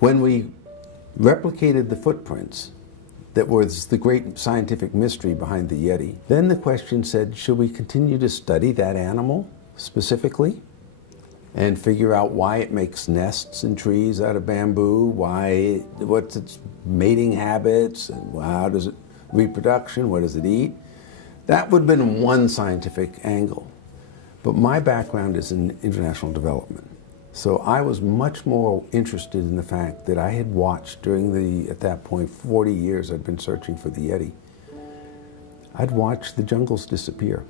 When we replicated the footprints, that was the great scientific mystery behind the Yeti, then the question said, should we continue to study that animal specifically and figure out why it makes nests in trees out of bamboo, what's its mating habits, and how does it reproduction, what does it eat? That would have been one scientific angle. But my background is in international development. So I was much more interested in the fact that I had watched during the, at that point, 40 years I'd been searching for the Yeti. I'd watched the jungles disappear.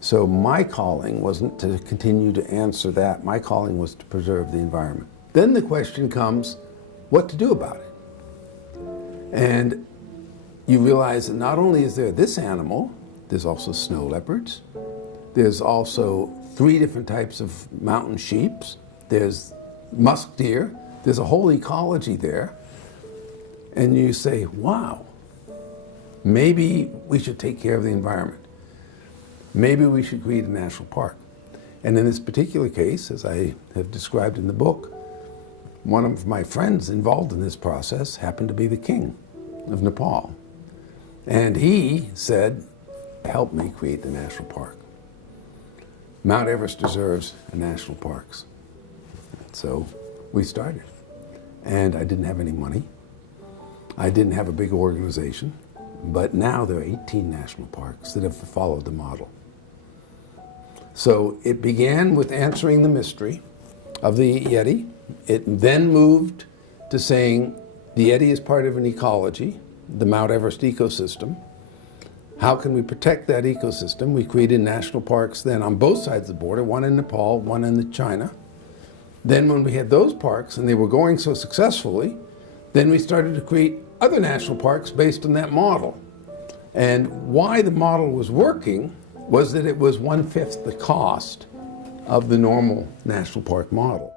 So my calling wasn't to continue to answer that. My calling was to preserve the environment. Then the question comes, what to do about it? And you realize that not only is there this animal, there's also snow leopards. There's also 3 different types of mountain sheep. There's musk deer. There's a whole ecology there. And you say, wow, maybe we should take care of the environment. Maybe we should create a national park. And in this particular case, as I have described in the book, one of my friends involved in this process happened to be the king of Nepal. And he said, help me create the national park. Mount Everest deserves a national park. So we started. And I didn't have any money. I didn't have a big organization. But now there are 18 national parks that have followed the model. So it began with answering the mystery of the Yeti. It then moved to saying the Yeti is part of an ecology, the Mount Everest ecosystem. How can we protect that ecosystem? We created national parks then on both sides of the border, one in Nepal, one in China. Then when we had those parks and they were going so successfully, then we started to create other national parks based on that model. And why the model was working was that it was 1/5 the cost of the normal national park model.